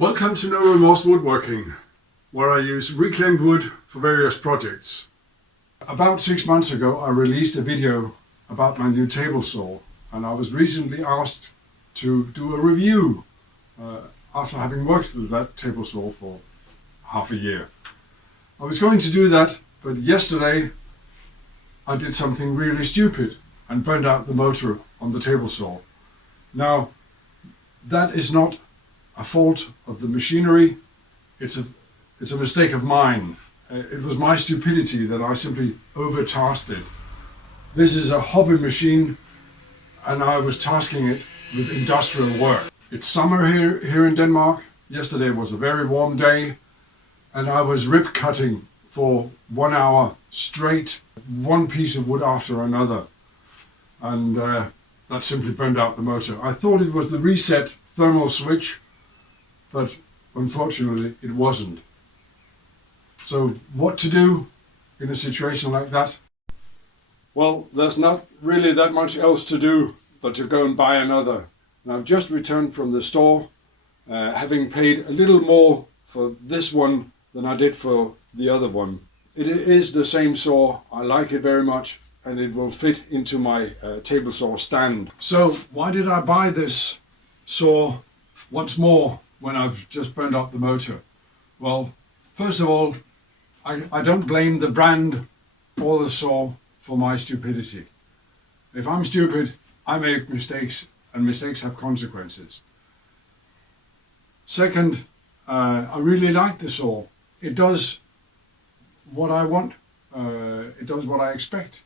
Welcome to No Remorse Woodworking, where I use reclaimed wood for various projects. About 6 months ago I released a video about my new table saw, and I was recently asked to do a review after having worked with that table saw for half a year. I was going to do that, but yesterday I did something really stupid and burned out the motor on the table saw. Now, that is not a fault of the machinery, it's a mistake of mine. It was my stupidity that I simply overtasked it. This is a hobby machine and I was tasking it with industrial work. It's summer here in Denmark. Yesterday was a very warm day and I was rip cutting for 1 hour straight, one piece of wood after another, and that simply burned out the motor. I thought it was the reset thermal switch, but unfortunately it wasn't. So what to do in a situation like that? Well, there's not really that much else to do but to go and buy another. And I've just returned from the store, having paid a little more for this one than I did for the other one. It is the same saw, I like it very much, and it will fit into my table saw stand. So why did I buy this saw once more when I've just burned up the motor? Well, first of all, I don't blame the brand or the saw for my stupidity. If I'm stupid, I make mistakes, and mistakes have consequences. Second, I really like the saw. It does what I want, it does what I expect,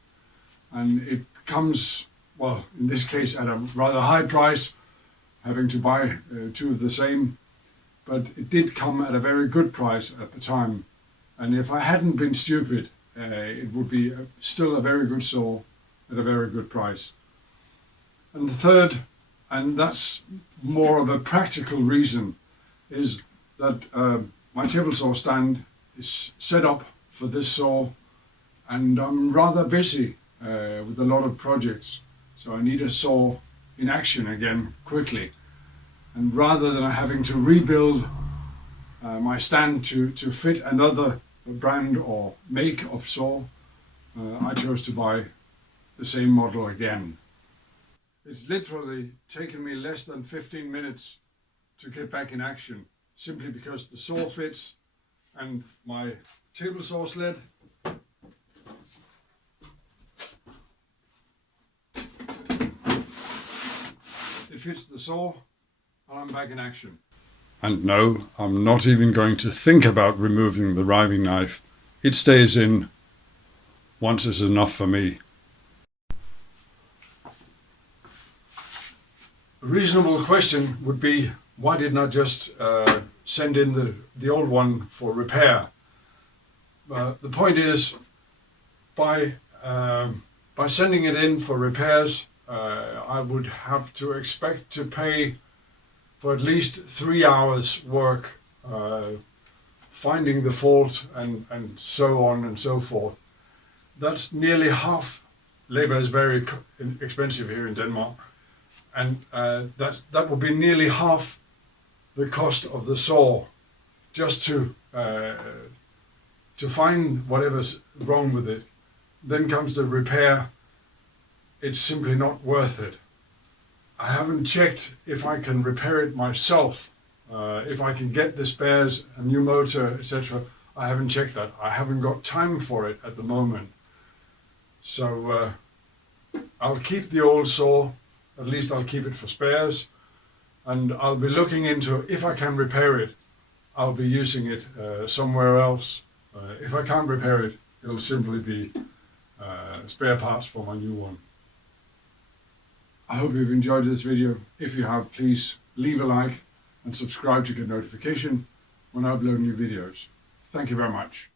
and it comes, well, in this case at a rather high price, having to buy two of the same, but it did come at a very good price at the time, and if I hadn't been stupid, it would be still a very good saw at a very good price. And the third, and that's more of a practical reason, is that my table saw stand is set up for this saw, and I'm rather busy with a lot of projects, so I need a saw in action again quickly. And rather than having to rebuild my stand to fit another brand or make of saw, I chose to buy the same model again. It's literally taken me less than 15 minutes to get back in action, simply because the saw fits and my table saw sled it fits the saw, and I'm back in action. And no, I'm not even going to think about removing the riving knife. It stays in. Once is enough for me. A reasonable question would be, why didn't I just send in the old one for repair? The point is, by sending it in for repairs, I would have to expect to pay for at least 3 hours work finding the fault and so on and so forth. That's nearly half. Labor is very expensive here in Denmark, and that would be nearly half the cost of the saw just to find whatever's wrong with it. Then comes the repair. It's simply not worth it. I haven't checked if I can repair it myself, if I can get the spares, a new motor, etc. I haven't checked that. I haven't got time for it at the moment. So I'll keep the old saw, at least I'll keep it for spares, and I'll be looking into, if I can repair it, I'll be using it somewhere else. If I can't repair it, it'll simply be spare parts for my new one. I hope you've enjoyed this video. If you have, please leave a like and subscribe to get notification when I upload new videos. Thank you very much.